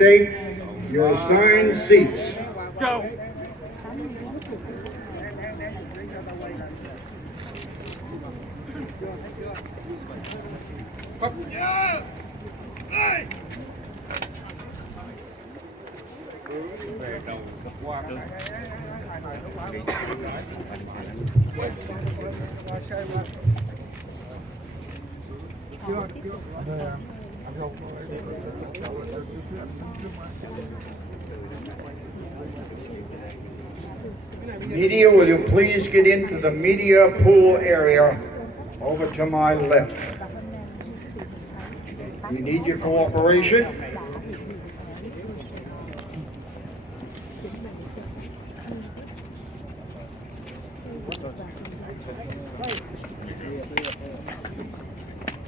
take your assigned seats. Media, will you please get into the media pool area over to my left? We need your cooperation.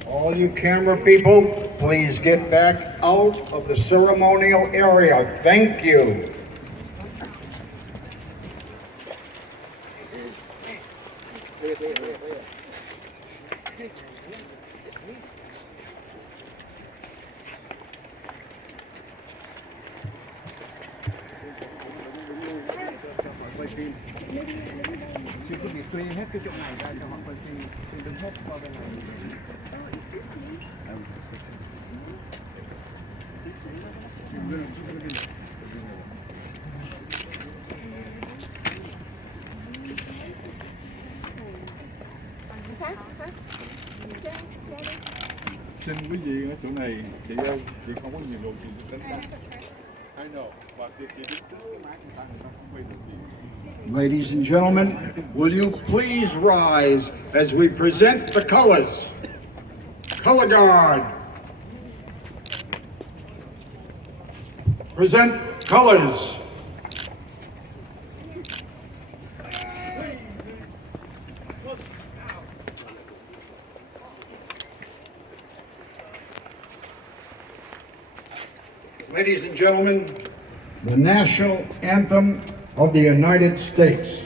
All you camera people, please get back out of the ceremonial area. Thank you. Xin quý vị ở chỗ này, chị ơi, chị không có nhiều đồ chị đánh bắt. I know, but chị biết trước cái máy người ta không quay được gì. Ladies and gentlemen, will you please rise as we present the colors? Color guard. Present colors. Ladies and gentlemen, the national anthem of the United States.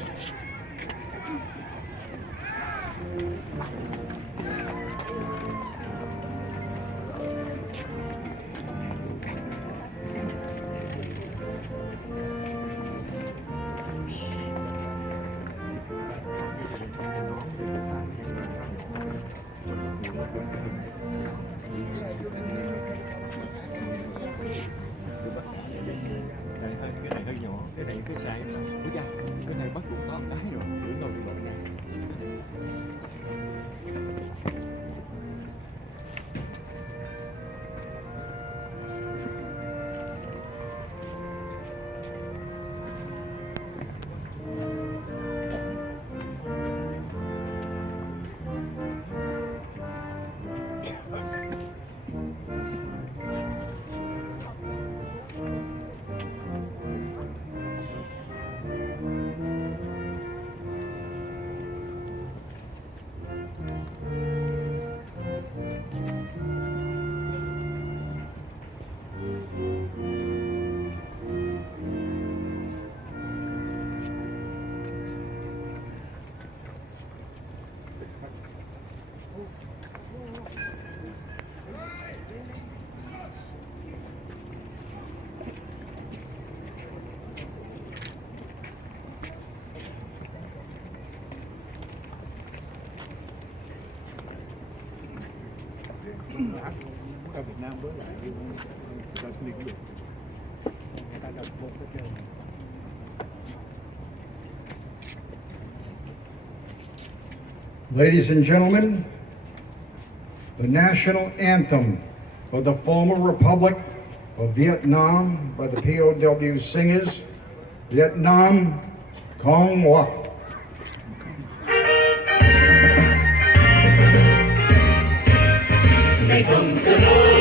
Ở Việt Nam với lại ta sẽ đi cái việc người ta đọc một cái chơi. Ladies and gentlemen, the national anthem of the former Republic of Vietnam by the POW singers, Vietnam Con Ngoc. Ngày không cho nỗi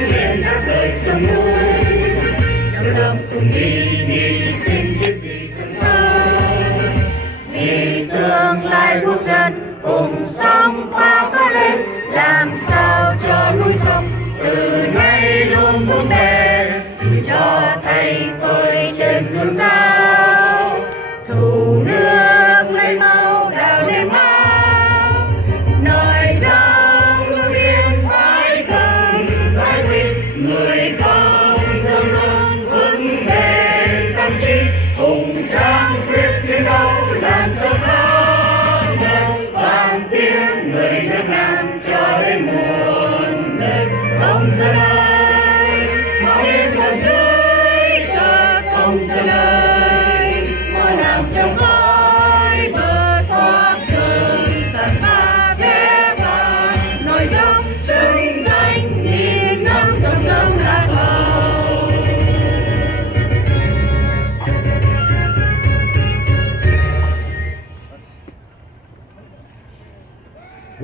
nguyện đã đời sông núi, trong lòng cùng đi xin biết gì thân sau, vì tương lai quốc dân cùng sóng pha vỡ lên, làm sao cho núi sông từ nay luôn vững bền, cho thầy phơi trên dương giao, thủ nước lấy máu đào nên máu, nơi dòng lưu điên phải cần giải quyết người công dâng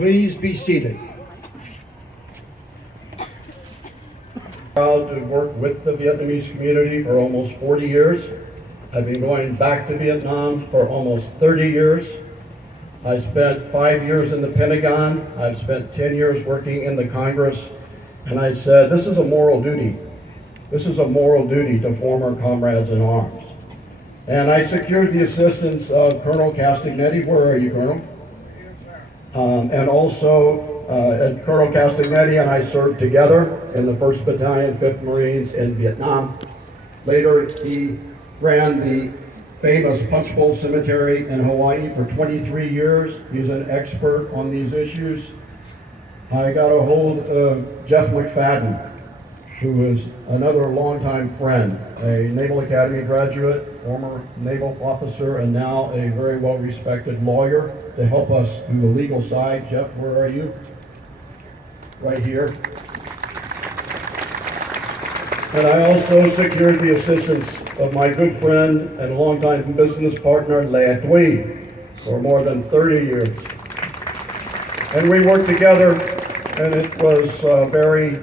Please be seated. Proud to work with the Vietnamese community for almost 40 years. I've been going back to Vietnam for almost 30 years. I spent 5 years in the Pentagon. I've spent 10 years working in the Congress. And I said, this is a moral duty. This is a moral duty to former comrades in arms. And I secured the assistance of Colonel Castagnetti. Where are you, Colonel? And also Colonel Castagnetti and I served together in the 1st Battalion, 5th Marines in Vietnam. Later, he ran the famous Punch Bowl Cemetery in Hawaii for 23 years. He's an expert on these issues. I got a hold of Jeff McFadden, who is another longtime friend, a Naval Academy graduate, former naval officer, and now a very well-respected lawyer to help us do the legal side. Jeff, where are you? Right here. And I also secured the assistance of my good friend and longtime business partner, Lê Thuy, for more than 30 years. And we worked together, and it was a very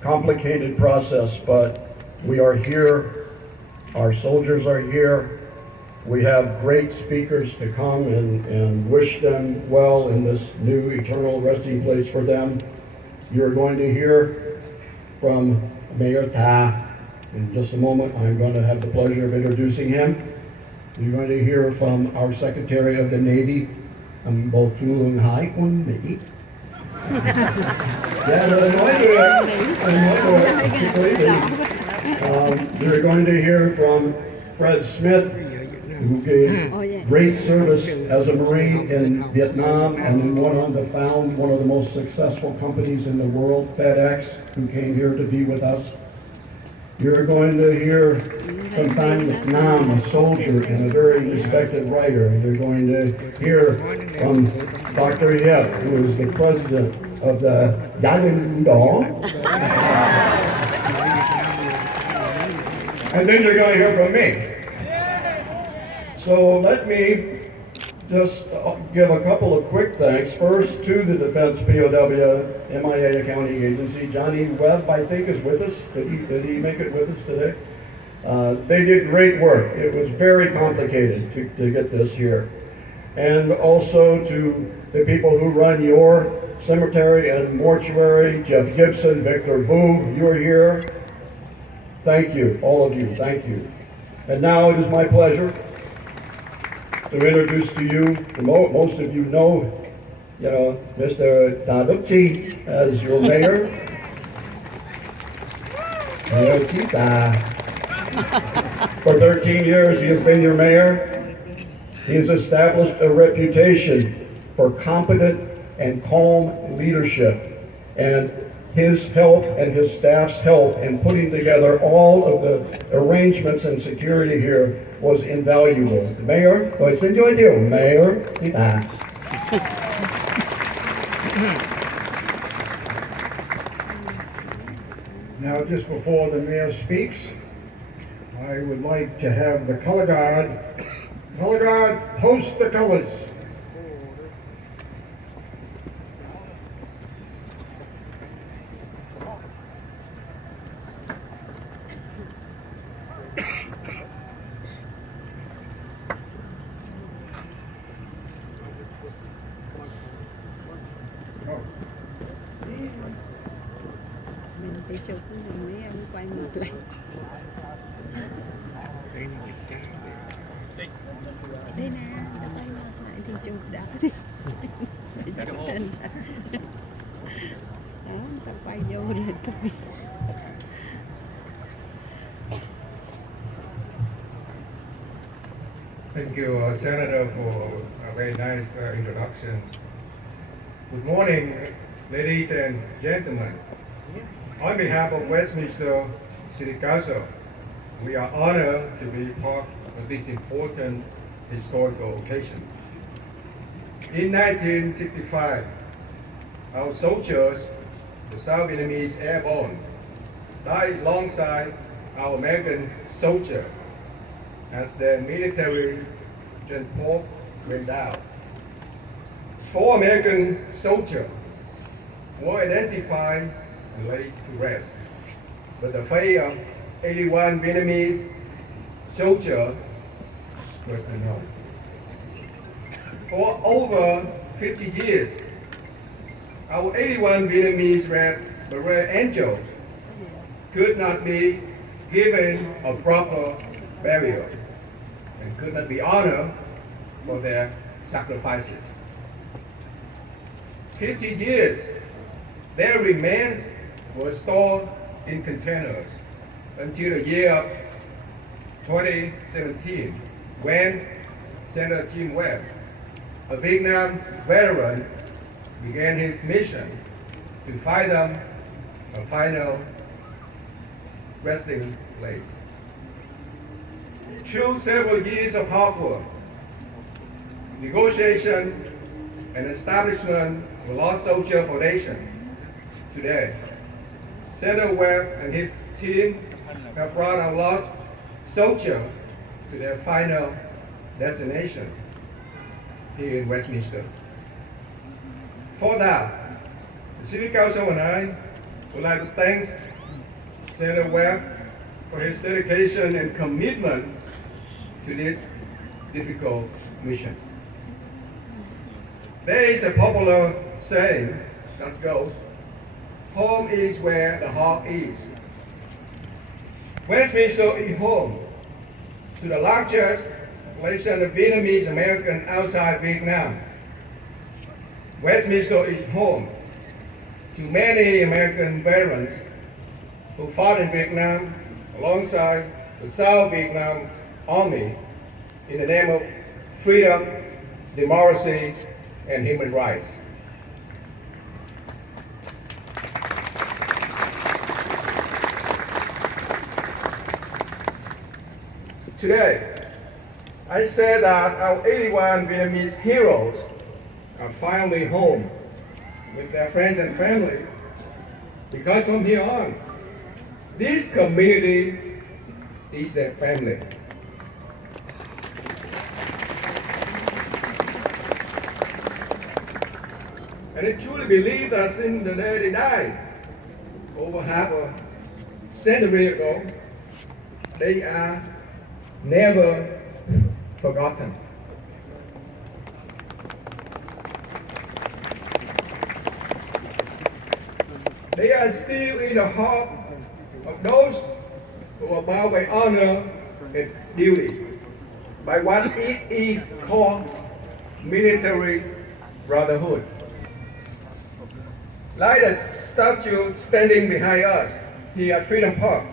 complicated process, but we are here. Our soldiers are here. We have great speakers to come and wish them well in this new eternal resting place for them. You're going to hear from Mayor Ta. In just a moment, I'm going to have the pleasure of introducing him. You're going to hear from our Secretary of the Navy, Bộ trưởng Hải quân Mỹ. You're going to hear from Fred Smith, who gave great service as a Marine in Vietnam and went on to found one of the most successful companies in the world, FedEx, who came here to be with us. You're going to hear from Phan Nhật Nam, a soldier and a very respected writer. You're going to hear from Dr. Yip, who is the president of the Gia đình Đỏ. And then you're going to hear from me. So let me just give a couple of quick thanks. First to the Defense POW MIA Accounting Agency. Johnny Webb, I think, is with us. Did he make it with us today? They did great work. It was very complicated to get this here. And also to the people who run your cemetery and mortuary, Jeff Gibson, Victor Vu, you're here. Thank you, all of you, thank you. And now it is my pleasure to introduce to you, most of you know, Mr. Ta Đức Chi as your mayor. Mayor Chi Ta. For 13 years, he has been your mayor. He has established a reputation for competent and calm leadership. And his help and his staff's help in putting together all of the arrangements and security here was invaluable. Mayor, tôi xin giới thiệu Mayor Chi Ta. Now, just before the mayor speaks, I would like to have the color guard post the colors. Mình đi chụp mấy em quay mặt lại. Đây nè, ta quay mặt lại thì chụp đã đi. Để chụp hình. Đó, ta quay vô là coi. Thank you, Senator, for a very nice introduction. Good morning, ladies and gentlemen. On behalf of Westminster City Council, we are honored to be part of this important historical occasion. In 1965, our soldiers, the South Vietnamese Airborne, died alongside our American soldiers as their military transport went down. 4 American soldiers were identified and laid to rest, but the fate of 81 Vietnamese soldiers was unknown. For over 50 years, our 81 Vietnamese Red Beret Angels could not be given a proper burial and could not be honored for their sacrifices. 50 years, their remains were stored in containers until the year of 2017, when Senator Jim Webb, a Vietnam veteran, began his mission to find them a final resting place. Through several years of hard work, negotiation, and establishment of the Lost Soldier Foundation, today, Senator Webb and his team have brought our lost soldier to their final destination here in Westminster. For that, the City Council and I would like to thank Senator Webb for his dedication and commitment to this difficult mission. There is a popular saying that goes, "Home is where the heart is." Westminster is home to the largest population of Vietnamese Americans outside Vietnam. Westminster is home to many American veterans who fought in Vietnam alongside the South Vietnam Army in the name of freedom, democracy, and human rights. Today, I said that our 81 Vietnamese heroes are finally home with their friends and family, because from here on, this community is their family. And I truly believe that since the day they died, over half a century ago, they are never forgotten. They are still in the heart of those who are bound by honor and duty, by what it is called military brotherhood. Like the statue standing behind us here at Freedom Park,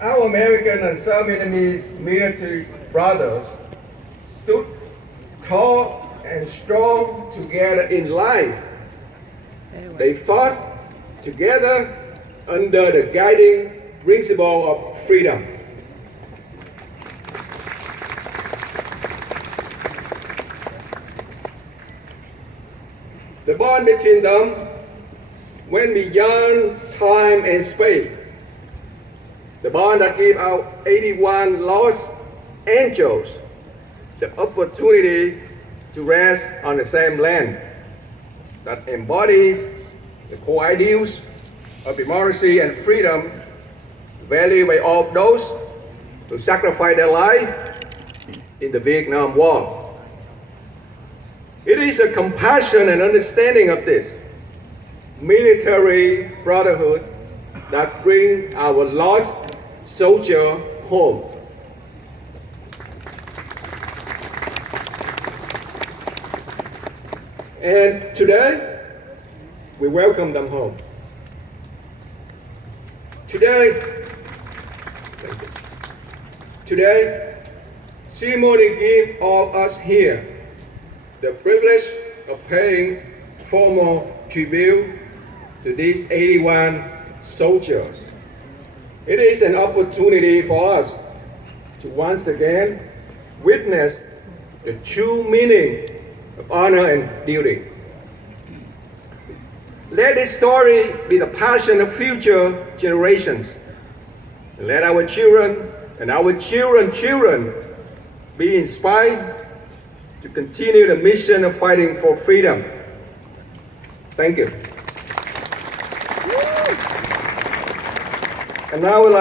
our American and South Vietnamese military brothers stood tall and strong together in life. They fought together under the guiding principle of freedom. The bond between them went beyond time and space. The bond that gave our 81 lost angels the opportunity to rest on the same land, that embodies the core ideals of democracy and freedom valued by all those who sacrificed their life in the Vietnam War. It is a compassion and understanding of this military brotherhood that brings our lost soldier home. And today, we welcome them home. Today, ceremony gives all of us here the privilege of paying formal tribute to these 81 soldiers. It is an opportunity for us to once again witness the true meaning of honor and duty. Let this story be the passion of future generations. Let our children and our children's children be inspired to continue the mission of fighting for freedom. Thank you. And now I would like